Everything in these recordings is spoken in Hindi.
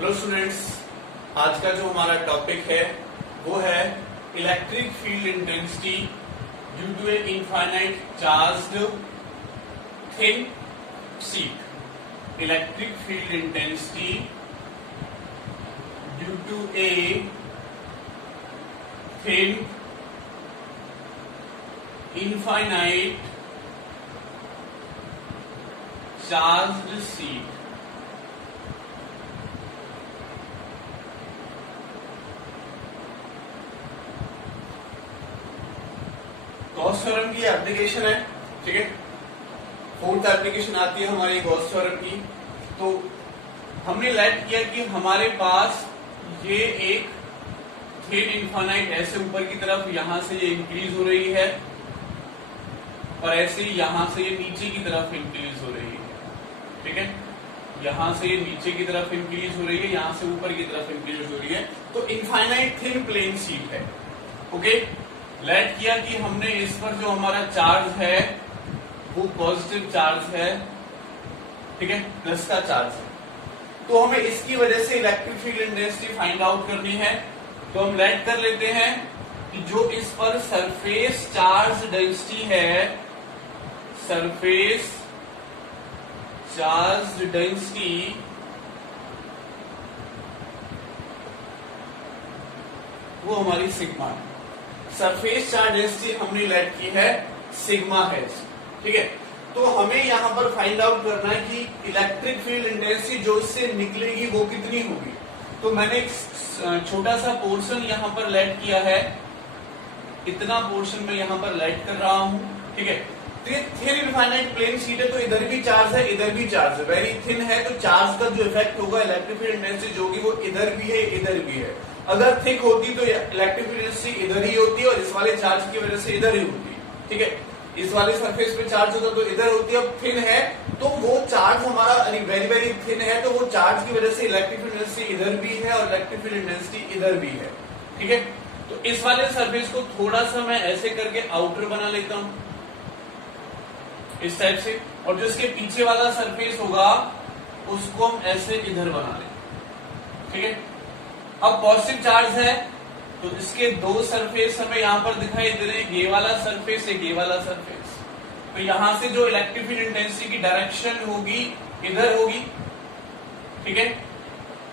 हेलो स्टूडेंट्स, आज का जो हमारा टॉपिक है वो है electric field intensity due to a infinite charged thin sheet. Electric field intensity due to a thin infinite charged sheet. Gauss theorem की एप्लीकेशन है, ठीक है। फोर्थ एप्लीकेशन आती है हमारी गॉस थ्योरम की। तो हमने लेट किया कि हमारे पास ये एक थिन इनफाइनाइट ऐसे ऊपर की तरफ यहां से ये इंक्रीज हो रही है और ऐसे यहां से ये नीचे की तरफ इंक्रीज हो रही है, ठीक है। यहां से ये नीचे की तरफ इंक्रीज हो रही है, यहां से ऊपर की तरफ इंक्रीज हो रही है। तो इनफाइनाइट थिन प्लेन शीट है, ओके। लेट किया कि हमने इस पर जो हमारा चार्ज है वो पॉजिटिव चार्ज है, ठीक है, प्लस का चार्ज है। तो हमें इसकी वजह से electric field intensity find out करनी है। तो हम लेट कर लेते हैं कि जो इस पर सरफेस चार्ज डेंसिटी है, सरफेस चार्ज डेंसिटी वो हमारी सिग्मा है। सरफेस चार्ज डेंसिटी हमने लेट की है सिग्मा है, ठीक है। तो हमें यहां पर फाइंड आउट करना है कि इलेक्ट्रिक फील्ड इंटेंसिटी जो इससे निकलेगी वो कितनी होगी। तो मैंने एक छोटा सा पोर्शन यहां पर लेट किया है, इतना पोर्शन मैं यहां पर लेट कर रहा हूं, ठीक है। तो ये थिन इनफाइनाइट प्लेन शीट है, तो इधर भी चार्ज है इधर भी चार्ज है। वेरी थिन है तो चार्ज का जो इफेक्ट होगा इलेक्ट्रिक फील्ड इंटेंसिटी जो होगी वो इधर भी है इधर भी है। अगर थिक होती तो इलेक्ट्रिक फील्ड इंटेंसिटी इधर ही होती है और इस वाले चार्ज की वजह से इधर ही होती है, ठीक है। इस वाले सरफेस पे चार्ज होता तो इधर होती है। अब थिन है तो वो चार्ज हमारा वेरी वेरी थिन है, तो वो चार्ज की वजह से इलेक्ट्रिक फील्ड इंटेंसिटी इधर भी है और इलेक्ट्रिक फील्ड इंटेंसिटी इधर भी है, ठीक है। तो इस वाले सरफेस को थोड़ा सा मैं ऐसे करके आउटर बना लेता हूं इस टाइप से, और जो इसके पीछे वाला सरफेस होगा उसको हम ऐसे इधर बना लेंगे, ठीक है। अब पॉजिटिव चार्ज है तो इसके दो सरफेस हमें यहां पर दिखाई दे रहे हैं, ये वाला सरफेस एक ये वाला सरफेस। तो यहां से जो इलेक्ट्रिक फील्ड इंटेंसिटी की डायरेक्शन होगी इधर होगी, ठीक है।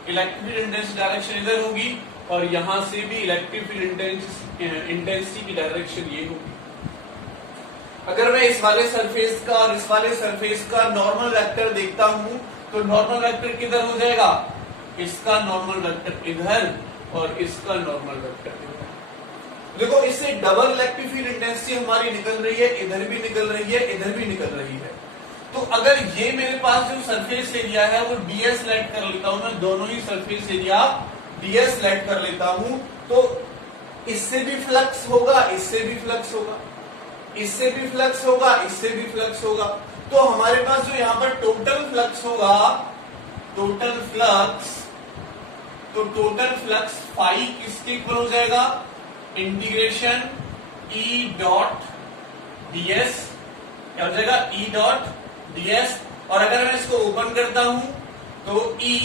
इलेक्ट्रिक फील्ड इंटेंसिटी डायरेक्शन इधर होगी और यहां से भी इलेक्ट्रिक फील्ड इंटेंसिटी की डायरेक्शन ये होगी। अगर मैं इस वाले सरफेस का और इस वाले सरफेस का नॉर्मल वेक्टर देखता हूं तो नॉर्मल वेक्टर किधर हो जाएगा, इसका नॉर्मल वेक्टर इधर और इसका नॉर्मल वेक्टर इधर। देखो इससे डबल इलेक्ट्रिक फील्ड इंटेंसिटी हमारी निकल रही है, इधर भी निकल रही है इधर भी निकल रही है। तो अगर ये मेरे पास जो सरफेस एरिया है वो ds लेट कर लेता हूं, मैं दोनों ही सरफेस एरिया ds लेट कर लेता हूं, तो इससे भी फ्लक्स होगा इससे भी फ्लक्स होगा इससे भी फ्लक्स होगा इससे भी फ्लक्स होगा। तो हमारे पास जो यहां पर टोटल फ्लक्स होगा, टोटल फ्लक्स, तो टोटल फ्लक्स फाई किसके इक्वल हो जाएगा, इंटीग्रेशन E डॉट ds, क्या हो जाएगा E डॉट ds। और अगर मैं इसको ओपन करता हूं तो E,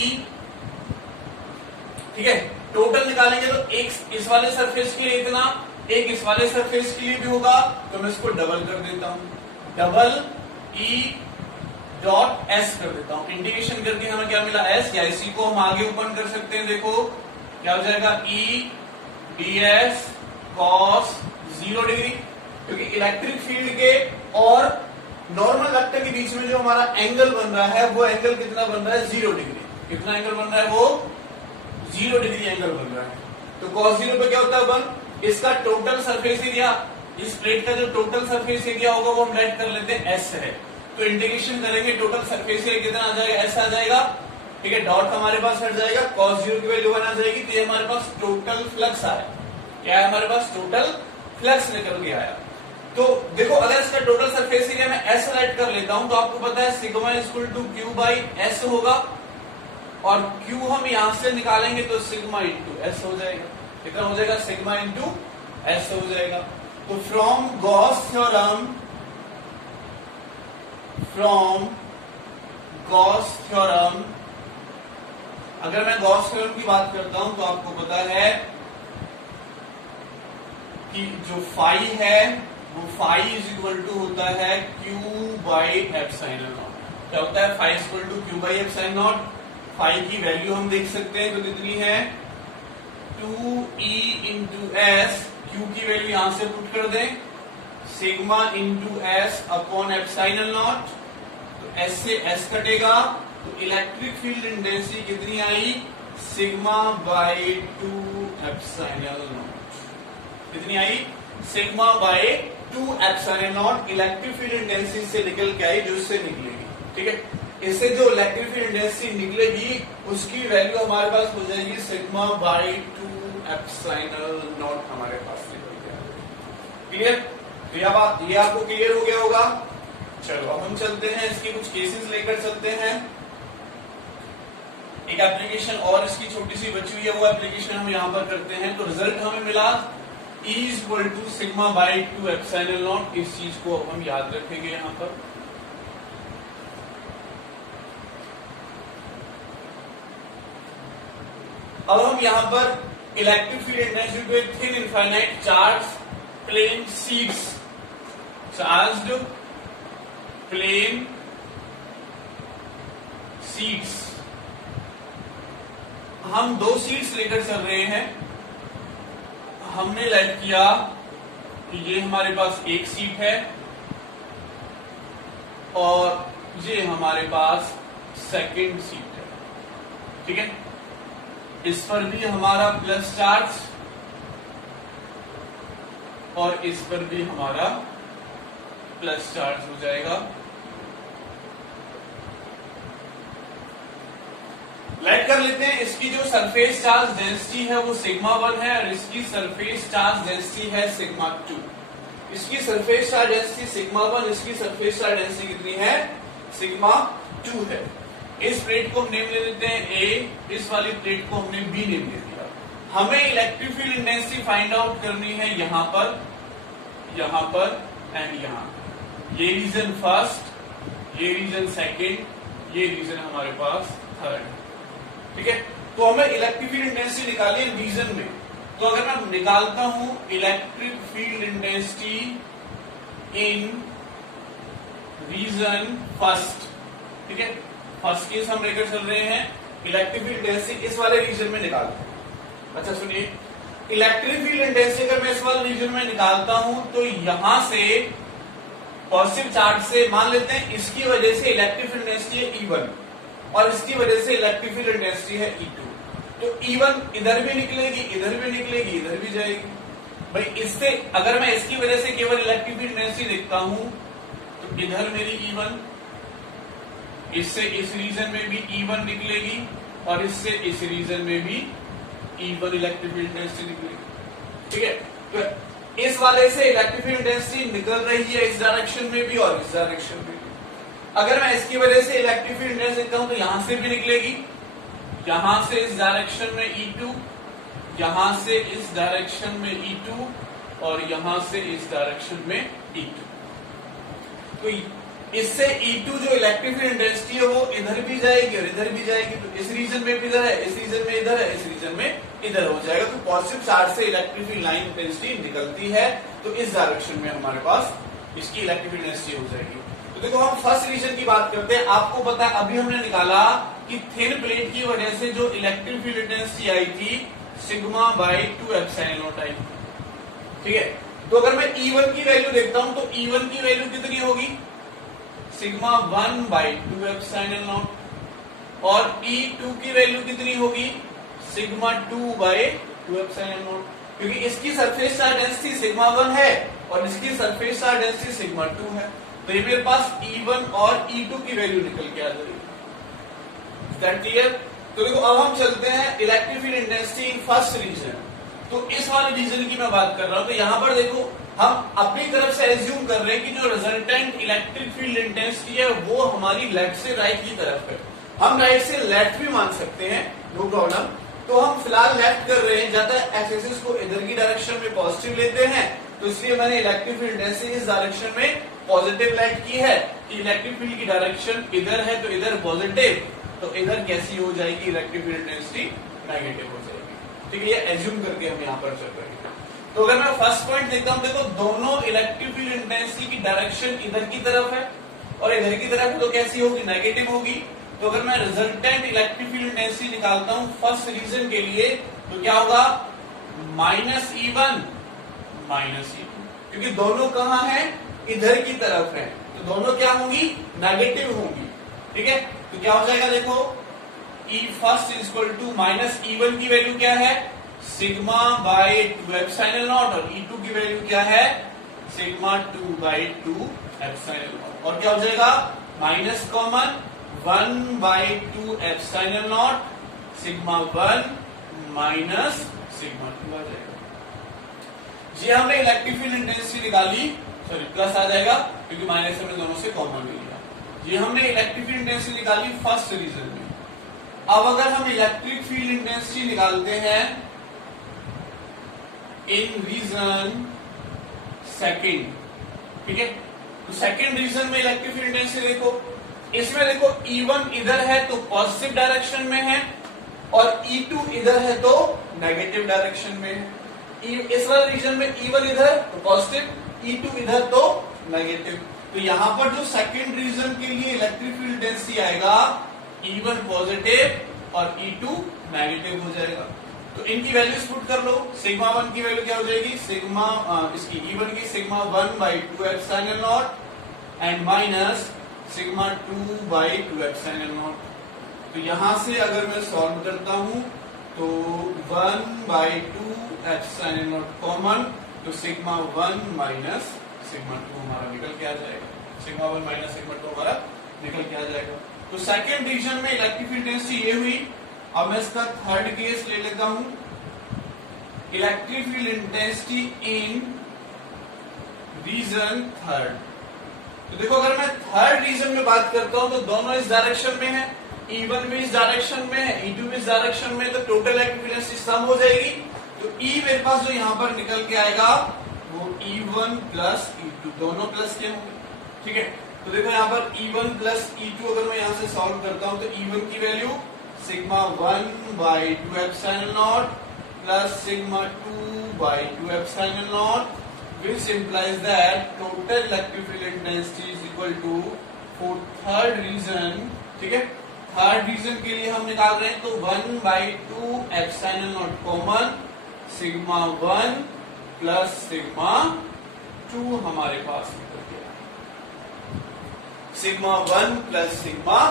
ठीक है, टोटल निकालेंगे तो एक इस वाले सरफेस के लिए इतना, एक इस वाले सरफेस के लिए भी होगा, तो मैं इसको डबल कर देता हूं, डबल E डॉट s कर देता हूं। इंटीग्रेशन करके हमें क्या मिला s, या इसी को हम आगे ओपन कर सकते हैं। देखो क्या हो जाएगा E ds cos 0 डिग्री, क्योंकि इलेक्ट्रिक फील्ड के और नॉर्मल वेक्टर के बीच में जो हमारा एंगल बन रहा है वो एंगल कितना बन रहा है, 0 डिग्री। कितना एंगल बन रहा है, वो 0 डिग्री एंगल बन रहा है। तो cos 0 पे क्या होता है 1, इसका टोटल सरफेस एरिया, इस प्लेट का जो टोटल सरफेस एरिया होगा वो हम लेट कर लेते हैं s है। तो इंटीग्रेशन करेंगे टोटल सरफेस एरिया कितना आ जाएगा, s आ जाएगा, ठीक है। डॉट हमारे पास हट जाएगा, cos 0 की वैल्यू 1 आ जाएगी। तो ये हमारे पास टोटल फ्लक्स आया, क्या है हमारे पास, टोटल फ्लक्स निकल के आया। तो देखो अगर इसका टोटल सरफेस एरिया में s लेट कर लेता हूं तो आपको पता है sigma equal to q by s होगा, और q हम यहां से निकालेंगे तो सिग्मा इंटू s हो जाएगा। कितना हो जाएगा, सिग्मा इंटू s हो जाएगा। तो from Gauss theorem, from Gauss theorem अगर मैं गॉस थ्योरम की बात करता हूं तो आपको पता है कि जो फाई है वो फाई इज इक्वल टू होता है Q बाई एप्सिलॉन नॉट। क्या होता है? Phi is equal to Q by epsilon naught. Phi की वैल्यू हम देख सकते हैं तो कितनी है 2E इंटू एस। Q की वैल्यू यहां से पुट कर दें, sigma into S upon epsilon naught. तो एस से एस कटेगा तो इलेक्ट्रिक फील्ड इंटेंसिटी कितनी आई? Sigma by 2 epsilon naught. कितनी आई? Sigma by 2 epsilon naught electric field intensity से निकल के आई, जो इससे निकलेगी। ठीक है, इससे जो इलेक्ट्रिक फील्ड इंटेंसिटी निकलेगी उसकी वैल्यू हमारे पास हो जाएगी सिग्मा बाई 2 एप्सिलॉन नॉट हमारे पास निकल गया। क्लियर? तो ये आपको क्लियर हो गया होगा। चलो अब हम चलते हैं, इसके कुछ केसेस लेकर चलते हैं। एक एप्लीकेशन और इसकी छोटी सी बची हुई है, वो एप्लीकेशन हम यहां पर करते हैं। तो रिजल्ट हमें मिला E is equal to sigma by 2 epsilon naught. इस चीज को अब हम याद रखेंगे यहां पर। अब हम यहां पर electric field intensity to a thin infinite charge plane sheets, charged plane sheets, हम दो शीट्स लेकर चल रहे हैं। हमने लेट किया कि ये हमारे पास एक शीट है और ये हमारे पास सेकंड शीट है। ठीक है, इस पर भी हमारा प्लस चार्ज और इस पर भी हमारा प्लस चार्ज हो जाएगा। लेट कर लेते हैं, इसकी जो सरफेस चार्ज डेंसिटी है वो सिग्मा 1 है और इसकी सरफेस चार्ज डेंसिटी है सिग्मा 2। इसकी सरफेस चार्ज डेंसिटी सिग्मा 1, इसकी सरफेस चार्ज डेंसिटी कितनी है? सिग्मा 2 है। इस प्लेट को हम नेम ले देते हैं A, इस वाली प्लेट को हमने B नेम दे दिया। हमें electric field intensity find out करनी है यहां पर एंड यहां। ये रीजन फर्स्ट, ये रीजन सेकंड, ये रीजन हमारे पास थर्ड। ठीक है, तो हमें इलेक्ट्रिक फील्ड इंटेंसिटी निकाली है रीजन में। तो अगर मैं निकालता हूं electric field intensity in region first, ठीक है, फर्स्ट केस हम लेकर चल रहे हैं, इलेक्ट्रिक फील्ड इंटेंसिटी इस वाले रीजन में निकालते हैं। अच्छा सुनिए, इलेक्ट्रिक फील्ड इंटेंसिटी अगर मैं इस वाले रीजन में निकालता हूं तो यहां से पॉजिटिव चार्ज से मान लेते हैं इसकी वजह से इलेक्ट्रिक फील्ड इंटेंसिटी है E1 और इसकी वजह से इलेक्ट्रिक फील्ड इंटेंसिटी है E2। तो E1 इधर भी निकलेगी, इधर भी निकलेगी, इधर भी जाएगी। भाई इससे अगर मैं इसकी वजह से केवल इलेक्ट्रिक फील्ड इंटेंसिटी देखता हूं तो इधर मेरी E1, इससे इस रीजन में भी E1 निकलेगी और इससे इस रीजन में भी E1 इलेक्ट्रिक फील्ड इंटेंसिटी निकलेगी। ठीक है, तो इस वाले से इलेक्ट्रिक फील्ड इंटेंसिटी निकल रही है इस डायरेक्शन में भी और इस डायरेक्शन में भी। अगर मैं इसकी वजह से इलेक्ट्रिक फील्ड इंटेंसिटी देखता हूं तो यहां से भी निकलेगी, यहां से इस डायरेक्शन में E2, यहां से इस डायरेक्शन में E2 और यहां से इस डायरेक्शन में E2। तो इससे E2 जो इलेक्ट्रिक फील्ड इंटेंसिटी है वो इधर भी जाएगी और इधर भी जाएगी। तो इस रीजन में भी इधर है, इस रीजन में इधर है, इस रीजन में इधर हो जाएगा। तो पॉजिटिव चार्ज से इलेक्ट्रिक फील्ड लाइन इंटेंसिटी निकलती है तो इस डायरेक्शन में हमारे पास इसकी इलेक्ट्रिक फील्ड इंटेंसिटी हो जाएगी। तो देखो हम फर्स्ट रीजन की बात करते हैं। आपको पता है अभी हमने निकाला कि थिन प्लेट की वजह से जो इलेक्ट्रिक फील्ड इंटेंसिटी आई थी sigma by 2 epsilon not I. ठीक है, तो अगर मैं E1 की वैल्यू देखता हूं तो E1 की वैल्यू कितनी होगी? सिग्मा 1 बाई 2 एप्सिलॉन नॉट और E2 की वैल्यू कितनी होगी? सिग्मा 2 बाई 2 एप्सिलॉन नॉट, क्योंकि इसकी सरफेस चार्ज डेंसिटी सिग्मा 1 है और इसकी सरफेस चार्ज डेंसिटी सिग्मा 2 है। तो ये मेरे पास E1 और E2 की वैल्यू निकल के आ जाएगी। That clear? तो देखो अब हम चलते हैं electric field intensity in first region. तो इस वाले रीजन की मैं बात कर रहा हूं। तो यहां पर देखो हम अपनी तरफ से एज्यूम कर रहे हैं कि जो रिजल्टेंट इलेक्ट्रिक फील्ड इंटेंसिटी है वो हमारी लेफ्ट से राइट की तरफ है। हम राइट से लेफ्ट भी मान सकते हैं, नो प्रॉब्लम। तो हम फिलहाल लेफ्ट कर रहे हैं, ज्यादा एक्स एक्सिस को इधर की डायरेक्शन में पॉजिटिव लेते हैं, तो इसलिए मैंने इलेक्ट्रिक फील्ड इंटेंसिटी इस डायरेक्शन में पॉजिटिव लेट की है कि इलेक्ट्रिक फील्ड की डायरेक्शन इधर है तो इधर पॉजिटिव तो इधर कैसी हो जाएगी, इलेक्ट्रिक फील्ड इंटेंसिटी नेगेटिव हो जाएगी। ठीक है, ये एज्यूम करके हम यहाँ पर चल रहे हैं। तो अगर मैं फर्स्ट पॉइंट देखता हूं, देखो दोनों इलेक्ट्रिक फील्ड इंटेंसिटी की डायरेक्शन इधर की तरफ है और इधर की तरफ है, तो कैसी होगी, नेगेटिव होगी। तो अगर मैं रिजल्टेंट इलेक्ट्रिक फील्ड इंटेंसिटी निकालता हूं फर्स्ट रीजन के लिए, तो क्या होगा, -E1 -E2, क्योंकि दोनों कहां है, इधर की तरफ है, तो दोनों क्या होंगी, नेगेटिव होंगी। ठीक है, तो क्या हो जाएगा, देखो E first is equal to -E1 की वैल्यू क्या है, सिग्मा बाय 2 एप्सिलॉन नॉट, और E2 की वैल्यू क्या है, सिग्मा 2 बाय 2 एप्सिलॉन नॉट, और क्या हो जाएगा, minus common 1 by 2 epsilon naught sigma 1 minus sigma 2 आ जाएगा। जी हमने इलेक्ट्रिक फील्ड इंटेंसिटी निकाली, सॉरी प्लस आ जाएगा क्योंकि माइनस हमने दोनों से कॉमन ले लिया। जी हमने इलेक्ट्रिक फील्ड इंटेंसिटी निकाली फर्स्ट रीजन में। अब अगर हम इलेक्ट्रिक फील्ड इंटेंसिटी निकालते हैं इन रीजन सेकंड, ठीक है, तो सेकंड रीजन में इलेक्ट्रिक फील्ड इंटेंसिटी देखो, इसमें देखो E1 इधर है तो पॉजिटिव डायरेक्शन में है और E2 इधर है तो नेगेटिव डायरेक्शन में है। इस वाले रीजन में E1 इधर तो पॉजिटिव, E2 इधर तो नेगेटिव। तो यहां पर जो सेकंड रीजन के लिए इलेक्ट्रिक फील्ड इंटेंसिटी आएगा, E1 पॉजिटिव और E2 नेगेटिव हो जाएगा। तो इनकी वैल्यूज पुट कर लो, सिग्मा 1 की वैल्यू क्या हो जाएगी, सिग्मा इसकी E1 की sigma 1 by 2 epsilon not and minus sigma 2 by 2 epsilon naught. तो यहां से अगर मैं सॉल्व करता हूं तो 1 बाई 2 एप्सिलॉन नॉट कॉमन, तो सिग्मा 1 माइनस सिग्मा 2 हमारा निकल के आ जाएगा, सिग्मा 1 माइनस सिग्मा 2 हमारा निकल के आ जाएगा। तो सेकंड रीजन में इलेक्ट्रिक फील्ड इंटेंसिटी ये हुई। अब मैं इसका थर्ड केस ले लेता हूं, electric field intensity in region third. तो देखो अगर मैं थर्ड रीजन में बात करता हूं तो दोनों इस डायरेक्शन में है, E1 भी इस डायरेक्शन में है, E2 भी इस डायरेक्शन में है, तो टोटल इलेक्ट्रिक फील्ड इंटेंसिटी सम हो जाएगी। तो E मेरे पास जो यहां पर निकल के आएगा वो E1 प्लस E2 दोनों प्लस के होंगे। ठीक है, तो देखो यहाँ पर E1 प्लस E2 अगर मैं यहां से सॉल्व करता हूं तो E1 की value sigma 1 by 2 epsilon not plus sigma 2 by 2 epsilon not, which implies that total electric field intensity is equal to for third reason। ठीक है, थर्ड रीजन के लिए हम निकाल रहे हैं तो 1 by 2 epsilon not common, sigma 1 plus sigma 2 हमारे पास निकल गया, सिग्मा 1 प्लस सिग्मा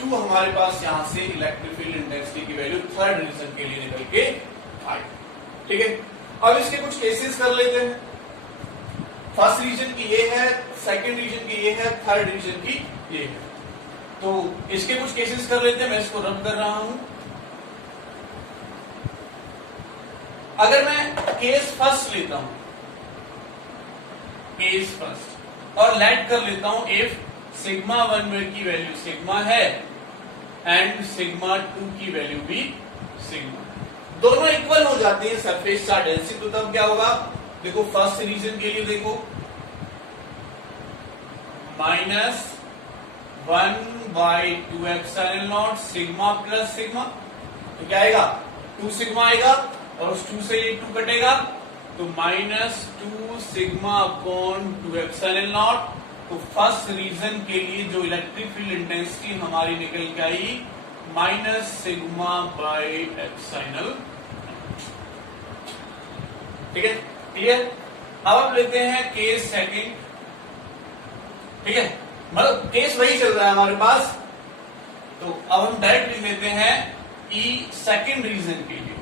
2 हमारे पास यहां से इलेक्ट्रिक फील्ड इंटेंसिटी की वैल्यू थर्ड रीजन के लिए निकल के आई। ठीक है, अब इसके कुछ केसेस कर लेते हैं। फर्स्ट रीजन की ये है, सेकंड रीजन की ये है, थर्ड रीजन की ये है। तो इसके कुछ केसेस कर लेते हैं, मैं इसको रब कर रहा हूं। अगर मैं केस फर्स्ट लेता हूं, केस फर्स्ट, और लेट कर लेता हूं इफ सिग्मा 1 की वैल्यू सिग्मा है एंड सिग्मा 2 की वैल्यू भी सिग्मा, दोनों इक्वल हो जाती है सरफेस चार्ज डेंसिटी। तो तब क्या होगा, देखो फर्स्ट रीजन के लिए देखो -1 by 2 epsilon naught sigma plus sigma, तो क्या आएगा, 2 सिग्मा आएगा और उस 2 से ये 2 कटेगा तो -2 सिग्मा अपॉन 2 एप्सिलॉन नॉट। तो फर्स्ट रीजन के लिए जो इलेक्ट्रिक फील्ड इंटेंसिटी हमारी निकल के आई माइनस सिग्मा बाई एप्सिलॉन। ठीक है, क्लियर। अब लेते हैं केस सेकंड। ठीक है, मतलब केस वही चल रहा है हमारे पास, तो अब हम डायरेक्ट लिख लेते हैं ई सेकंड रीजन के लिए।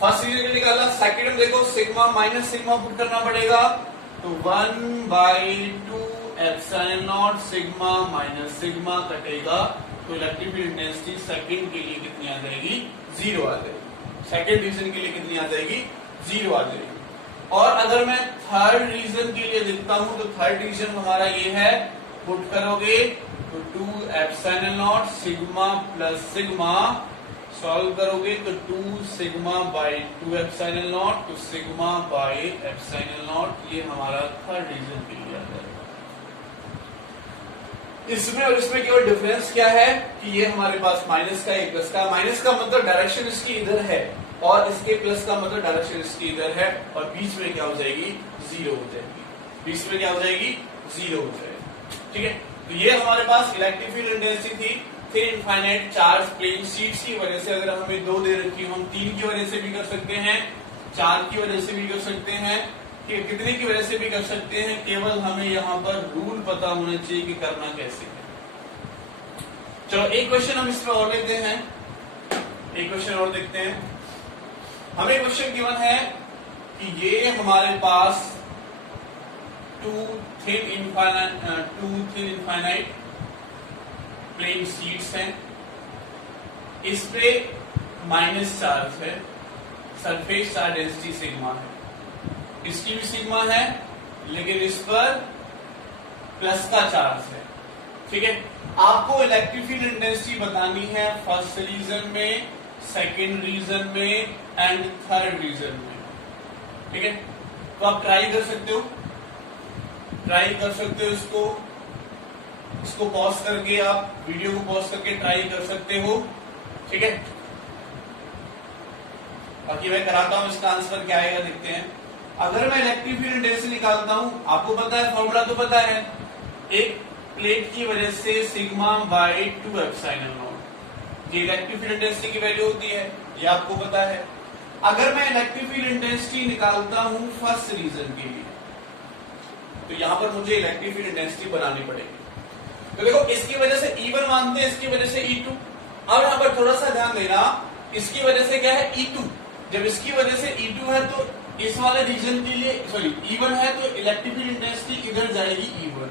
फर्स्ट रीजन के लिए निकाला, सेकंड में देखो सिग्मा माइनस सिग्मा पुट करना पड़ेगा, तो 1 by 2 epsilon naught sigma minus sigma कटेगा, तो इलेक्ट्रिक फील्ड इंटेंसिटी सेकंड के लिए कितनी आ जाएगी, 0 आ जाएगी। सेकंड रीजन के लिए कितनी आ जाएगी, 0 आ जाएगी। और अगर मैं थर्ड रीजन के लिए लिखता हूं तो थर्ड रीजन हमारा ये है, पुट करोगे तो 2 epsilon naught sigma plus sigma, solve करोगे तो 2 सिग्मा बाई 2 एप्सिलॉन नॉट, तो सिग्मा बाई एप्सिलॉन नॉट, ये हमारा थर्ड रीजन के लिए आ जाएगा। इसमें और इसमें केवल डिफरेंस क्या है कि ये हमारे पास माइनस का, ये प्लस का। माइनस का मतलब डायरेक्शन इसकी इधर है और इसके प्लस का मतलब डायरेक्शन इसकी इधर है, और बीच में क्या हो जाएगी, जीरो हो जाएगी। बीच में क्या हो जाएगी, जीरो हो जाएगी। ठीक है, तो ये हमारे पास इलेक्ट्रिक फील्ड इंटेंसिटी थी। फिर इनफाइनाइट चार्ज प्लेन शीट्स की वजह से अगर हमें 2 दे रखी हो, हम 3 की वजह से भी कर सकते हैं, 4 की वजह से भी कर सकते हैं, कि कितने की वजह से भी कर सकते हैं। केवल हमें यहाँ पर रूल पता होना चाहिए कि करना कैसे है। चलो एक क्वेश्चन हम इसमें और लेते हैं, एक क्वेश्चन और देखते हैं। हमें क्वेश्चन गिवन है कि ये हमारे पास two thin infinite plane sheets हैं, इस पे माइनस चार्ज है, सरफेस चार्ज डेंसिटी सिग्मा है, इसकी भी सिग्मा है, लेकिन इस पर प्लस का चार्ज है। ठीक है, आपको इलेक्ट्रिक फील्ड इंटेंसिटी बतानी है फर्स्ट रीजन में, सेकंड रीजन में एंड थर्ड रीजन में। ठीक है, तो आप ट्राई कर सकते हो, इसको पॉज करके, आप वीडियो को पॉज करके ट्राई कर सकते हो। ठीक है, बाकी मैं कराता हूं, इसका आंसर क्या आएगा देखते हैं। अगर मैं इलेक्ट्रिक फील्ड इंटेंसिटी निकालता हूं, आपको पता है, फॉर्मूला तो पता है, एक प्लेट की वजह से सिग्मा बाई 2 एप्सिलॉन नॉट, ये इलेक्ट्रिक फील्ड इंटेंसिटी की वैल्यू होती है, ये आपको पता है। अगर मैं इलेक्ट्रिक फील्ड इंटेंसिटी निकालता हूं फर्स्ट रीजन के लिए, तो यहां पर मुझे इलेक्ट्रिक फील्ड इंटेंसिटी बनानी पड़ेगी। तो देखो, इसकी वजह से E1 मानते हैं, इसकी वजह से E2। अब यहां पर थोड़ा सा ध्यान देना, इसकी वजह से क्या है, E2। जब इसकी वजह से E2 है तो इस वाले रीजन के लिए, सॉरी E1 है तो इलेक्ट्रिक फील्ड इंटेंसिटी इधर जाएगी E1।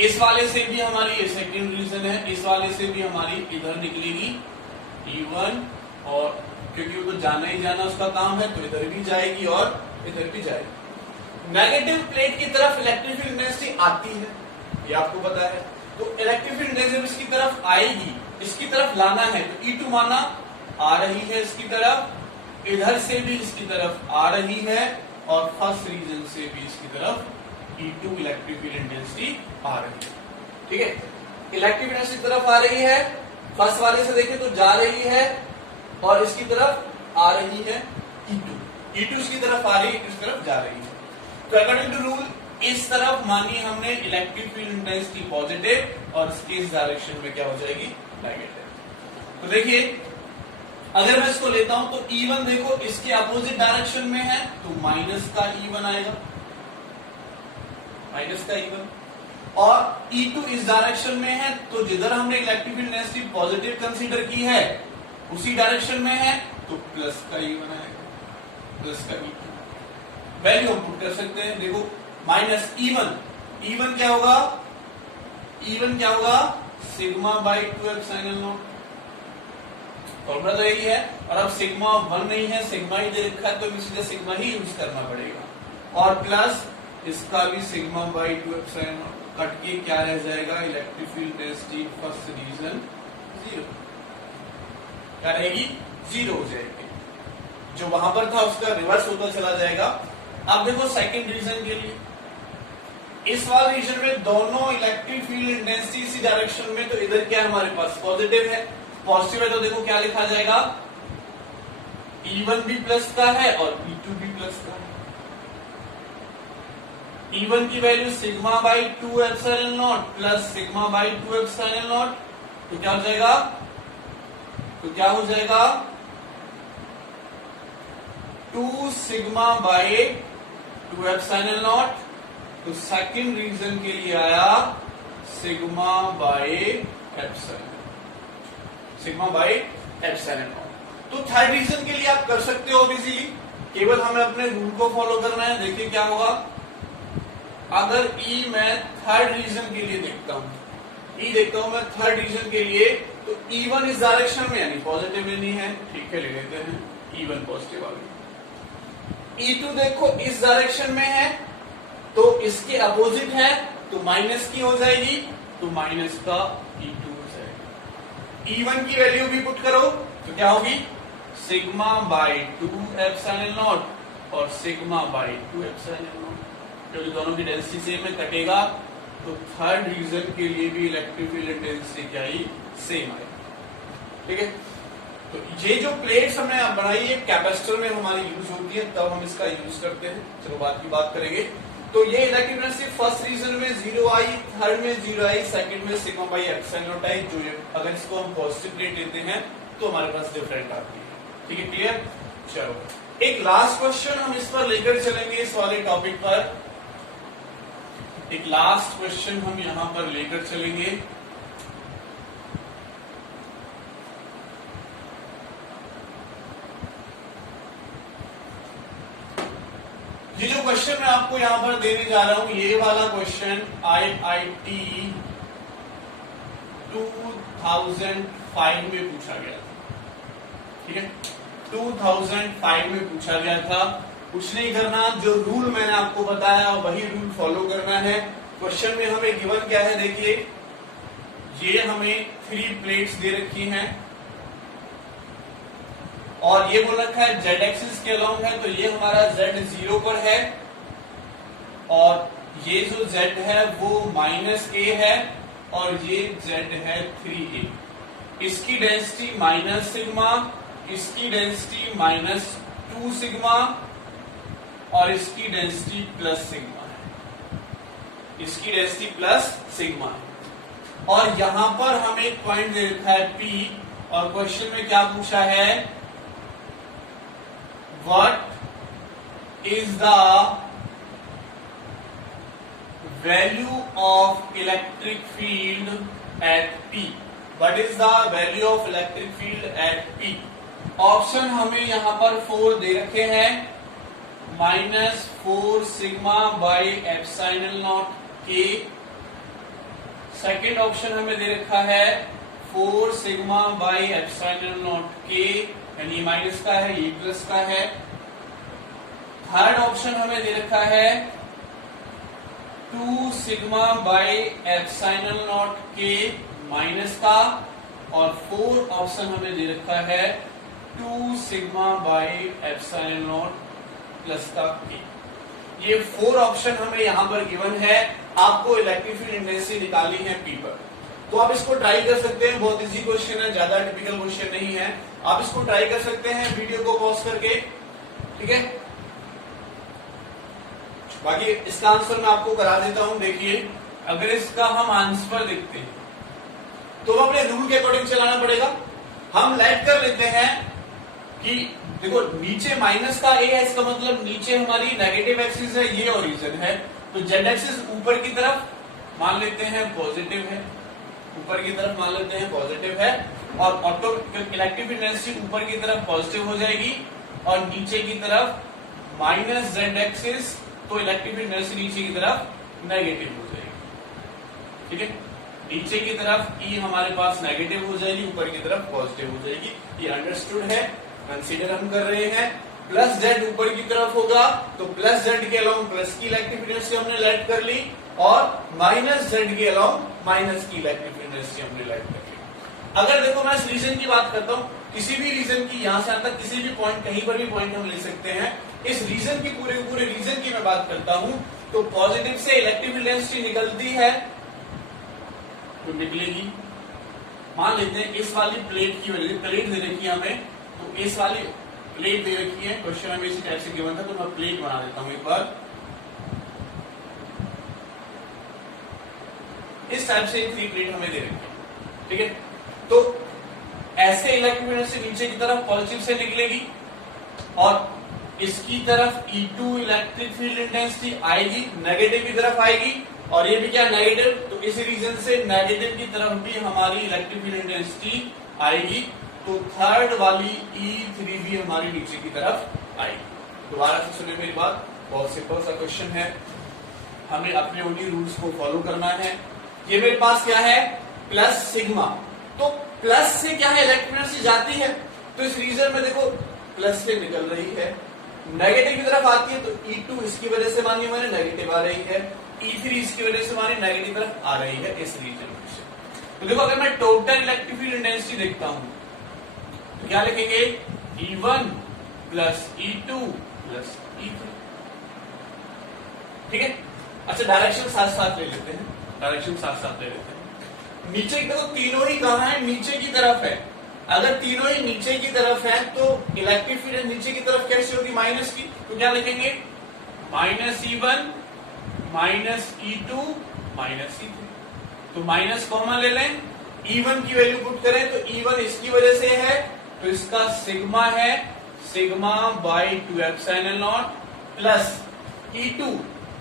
इस वाले से भी हमारी ये सेकंड रीजन है, इस वाले से भी हमारी इधर निकलेगी E1, और क्योंकि वो तो जाना ही जाना उसका काम है, तो इधर भी जाएगी और इधर भी जाएगी। नेगेटिव प्लेट की तरफ इलेक्ट्रिक फील्ड इंटेंसिटी आती है, ये आपको पता है, तो इलेक्ट्रिक फील्ड इंटेंसिटी इसकी तरफ आएगी, इसकी तरफ लाना है, तो E2 माना आ रही है इसकी तरफ, इधर से भी इसकी तरफ आ रही है, और फर्स्ट रीजन से भी इसकी तरफ E2 इलेक्ट्रिक फील्ड इंटेंसिटी आ रही है। ठीक है, इलेक्ट्रिक इंटेंसिटी तरफ आ रही है, फर्स्ट वाले से देखें तो जा रही है, और इसकी तरफ आ रही है E2 इसकी तरफ आ रही है, इस तरफ जा रही है। तो अकॉर्डिंग टू रूल इस तरफ मानी हमने इलेक्ट्रिक फील्ड इंटेंसिटी पॉजिटिव, और इस डायरेक्शन में क्या हो जाएगी, नेगेटिव। तो देखिए, अगर मैं इसको लेता हूं तो E1 देखो इसके अपोजिट डायरेक्शन में है, तो माइनस का E1 आएगा, माइनस का E1, और E2 इस डायरेक्शन में है, तो जिधर हमने electric field intensity positive consider की है उसी डायरेक्शन में है, तो प्लस का E1 आएगा, प्लस का E2। वैल्यू हम पुट कर सकते हैं, देखो माइनस E1 क्या होगा, E1 क्या होगा, sigma by 2 epsilon not. Formula तो यही है, और अब सिग्मा 1 नहीं है, सिग्मा ही दे रखा है, तो इसलिए सिग्मा ही यूज करना पड़ेगा, और प्लस इसका भी sigma by 2 epsilon naught, cut के क्या रह जाएगा, electric field intensity first region 0, क्या रहेगी, 0 हो जाएगी, जो वहां पर था उसका रिवर्स होता चला जाएगा। अब देखो सेकंड रीजन के लिए, इस वाले रीजन में दोनों इलेक्ट्रिक फील्ड इंटेंसिटी इसी डायरेक्शन में, तो इधर क्या हमारे पास पॉजिटिव है, पॉजिटिव है, तो देखो क्या लिखा जाएगा, E1 भी प्लस का है और E2 भी प्लस का है। E1 की value sigma by 2 epsilon not plus sigma by 2 epsilon naught, तो क्या हो जाएगा, तो क्या हो जाएगा 2 सिग्मा बाई 2 एप्सिलॉन नॉट। तो सेकंड रीजन के लिए आया sigma by epsilon, sigma by epsilon naught. तो थर्ड रीजन के लिए आप कर सकते हो इजीली, केवल हमें अपने रूल को फॉलो करना है। देखिए क्या होगा, अगर E मैं थर्ड रीजन के लिए देखता हूं, E देखता हूं मैं थर्ड रीजन के लिए, तो E1 इस डायरेक्शन में यानी पॉजिटिव में नहीं है, ठीक है, ले लेते हैं E1 पॉजिटिव आ गई। E2 देखो इस डायरेक्शन में है, तो इसके अपोजिट है, तो माइनस की हो जाएगी, तो माइनस का E2 हो जाएगा। E1 की वैल्यू भी पुट करो, तो क्या होगी, सिग्मा बाई 2 एप्सिलॉन नॉट और सिग्मा बाई 2 एप्सिलॉन नॉट, क्योंकि दोनों की डेंसिटी सेम में कटेगा, तो थर्ड रीजन के लिए भी इलेक्ट्रिक फील्ड इंटेंसिटी क्या आई, सेम आई। ठीक है, तो ये जो प्लेट्स हमने बनाई है कैपेसिटर में हमारी यूज होती है, तब हम इसका यूज करते हैं। चलो बाद की बात करेंगे। तो ये इलेक्ट्रिक इंटेंसिटी फर्स्ट रीजन में 0 आई, थर्ड में 0 आई, सेकंड में sigma by epsilon not I. जो अगर इसको हम पॉजिटिव प्लेट लेते हैं तो हमारे पास डिफरेंट आती है। ठीक है, क्लियर। चलो एक लास्ट क्वेश्चन हम इस पर लेकर चलेंगे, इस वाले टॉपिक पर एक लास्ट क्वेश्चन हम यहां पर लेकर चलेंगे। ये जो क्वेश्चन मैं आपको यहां पर देने जा रहा हूं, ये वाला क्वेश्चन IIT 2005 में पूछा गया था। ठीक है, 2005 में पूछा गया था। कुछ नहीं करना, जो रूल मैंने आपको बताया वही रूल फॉलो करना है। क्वेश्चन में हमें गिवन क्या है, देखिए ये हमें 3 प्लेट्स दे रखी हैं और ये बोल रखा है z एक्सिस के अलोंग है, तो ये हमारा z 0 पर है और ये जो z है वो -a है और ये z है 3a। इसकी डेंसिटी माइनस सिग्मा, इसकी डेंसिटी -2 सिग्मा और इसकी डेंसिटी प्लस सिग्मा है, इसकी डेंसिटी प्लस सिग्मा है। और यहां पर हमें एक पॉइंट दे रखा है P और क्वेश्चन में क्या पूछा है, what is the value of electric field at P? What is the value of electric field at P? Option हमें यहां पर 4 दे रखे हैं, -4 sigma by epsilon not k। Second option हमें दे रखा है 4 sigma by epsilon not k, यानी ये माइनस का है, ये प्लस का है। थर्ड ऑप्शन हमें दे रखा है 2 sigma by epsilon not k minus का, और फोर्थ ऑप्शन हमें दे रखा है 2 sigma by epsilon not plus का k। ये 4 ऑप्शन हमें यहां पर गिवन है। आपको इलेक्ट्रिक फील्ड इंटेंसिटी निकालनी है P पर, तो आप इसको ट्राई कर सकते हैं। बहुत इजी क्वेश्चन है, ज्यादा टिपिकल क्वेश्चन नहीं है। आप इसको ट्राई कर सकते हैं वीडियो को पॉज करके। ठीक है, बाकी इसका आंसर मैं आपको करा देता हूं। देखिए अगर इसका हम आंसर देखते हैं तो अपने रूल के अकॉर्डिंग चलाना पड़ेगा। हम लेट कर लेते हैं कि देखो नीचे माइनस का a है, इसका मतलब नीचे हमारी नेगेटिव एक्सिस है, ये ओरिजिन है। तो z एक्सिस ऊपर की तरफ मान लेते हैं पॉजिटिव है, ऊपर की तरफ मान लेते हैं पॉजिटिव है, और ऑटो इलेक्ट्रिक इंटेंसिटी ऊपर की तरफ पॉजिटिव हो जाएगी और नीचे की तरफ माइनस z एक्सिस, तो इलेक्ट्रिक इंटेंसिटी नीचे की तरफ नेगेटिव हो जाएगी। ठीक है, नीचे की तरफ E हमारे पास नेगेटिव हो जाएगी, ऊपर की तरफ पॉजिटिव हो जाएगी। ये अंडरस्टूड है, कंसीडर हम कर रहे हैं। प्लस z ऊपर की तरफ होगा तो प्लस z के अलोंग प्लस की इलेक्ट्रिक इंटेंसिटी हमने लेट कर ली, और माइनस z के अलोंग माइनस की इलेक्ट्रिक इंटेंसिटी हमने लेट कर ली। अगर देखो मैं इस रीजन की बात करता हूं, किसी भी रीजन की यहां से यहां तक किसी भी पॉइंट, कहीं पर भी पॉइंट हम ले सकते हैं। इस रीजन की पूरे रीजन की मैं बात करता हूं तो पॉजिटिव से इलेक्ट्रिक इंटेंसिटी निकलती है तो निकलेगी। मान लेते हैं इस वाली प्लेट की वजह से, प्लेट दे रखी है हमें, तो इस वाली प्लेट दे रखी है, क्वेश्चन हमें इसी टाइप से गिवन था, तो मैं प्लेट बना देता हूं एक बार। इस टाइप से 3 प्लेट हमें दे रखी है। ठीक है, तो ऐसे इलेक्ट्रिक इंटेंसिटी नीचे की तरफ पॉजिटिव से निकलेगी और इसकी तरफ E2 इलेक्ट्रिक फील्ड इंटेंसिटी आएगी, नेगेटिव की तरफ आएगी, और ये भी क्या नेगेटिव, तो इस रीजन से नेगेटिव की तरफ भी हमारी इलेक्ट्रिक फील्ड इंटेंसिटी आएगी। तो थर्ड वाली E3 भी हमारी नीचे की तरफ आएगी। दोबारा से सुनिए मेरी बात, बहुत सिंपल सा क्वेश्चन है, हमें अपने उन्हीं रूल्स को फॉलो करना है। ये मेरे पास क्या है, प्लस सिग्मा, तो प्लस से क्या है इलेक्ट्रिक इंटेंसिटी जाती है, तो इस रीजन में देखो प्लस से निकल रही है, नेगेटिव की तरफ आती है तो E2 इसकी वजह से मानी मैंने नेगेटिव आ रही है, E3 इसकी वजह से मानी नेगेटिव तरफ आ रही है इस रीजन में। तो देखो अगर मैं टोटल इलेक्ट्रिक फील्ड इंटेंसिटी देखता हूं तो क्या लिखेंगे, E1 plus E2 plus E3। ठीक है, अच्छा डायरेक्शन साथ साथ ले लेते हैं। डायरेक्शन साथ साथ ले लेते हैं। नीचे की तरफ तीनों ही कहाँ है, नीचे की तरफ है। अगर तीनों ही नीचे की तरफ है तो इलेक्ट्रिक फील्ड नीचे की तरफ कैसे होगी, माइनस की। तो क्या लिखेंगे, -E1 -E2 -E3। तो माइनस कॉमन ले लें, E1 की वैल्यू पुट करें तो E1 इसकी वजह से है तो इसका सिग्मा है सिग्मा बाई 2ε0 प्लस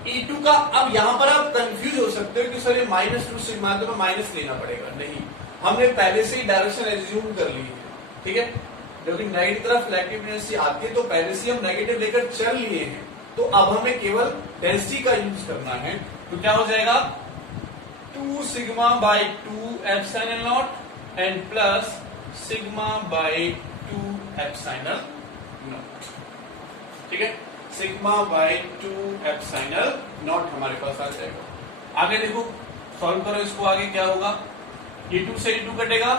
E2 का। अब यहां पर आप कंफ्यूज हो सकते हो कि सर ये -2 सिग्मा तो माइनस लेना पड़ेगा, नहीं, हमने पहले से ही डायरेक्शन एज्यूम कर ली है, ठीक है। जबकि नेगेटिव तरफ इलेक्ट्रिक डेंसिटी आती है तो पहले से हम नेगेटिव लेकर चल लिए हैं, तो अब हमें केवल डेंसिटी का यूज करना है। तो क्या हो जाएगा, 2 sigma by 2ε0 and plus sigma by 2ε0, ठीक है। सिग्मा बाई 2ε0 हमारे पास आ जाएगा। आगे देखो, सॉल्व करो इसको, आगे क्या होगा, E2 से E2 कटेगा,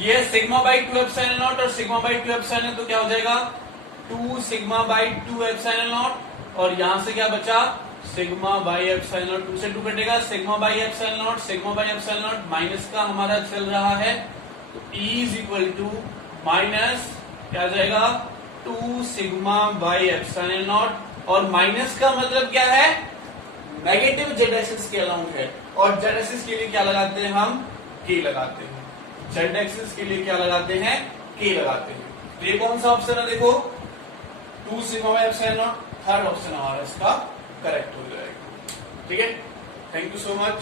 ये सिग्मा बाई 2ε0 और सिग्मा बाई 2ε0 तो क्या हो जाएगा 2 सिग्मा बाई 2ε0 और यहां से क्या बचा सिग्मा बाई ε0, 2 से 2 कटेगा, sigma by ε0 sigma by ε0 minus का हमारा चल रहा है तो E is equal to minus क्या जाएगा 2 सिग्मा बाई ε0 और माइनस का मतलब क्या है, नेगेटिव जेड एक्सिस के अलाउंट है और जेड एक्सिस के लिए क्या लगाते हैं हम, के लगाते हैं। जेड एक्सिस के लिए क्या लगाते हैं, के लगाते हैं। तो ये कौन सा ऑप्शन है, देखो 2 सिग्मा बाई ε0, थर्ड ऑप्शन हमारा इसका करेक्ट हो जाएगा, ठीक है। Thank you so much.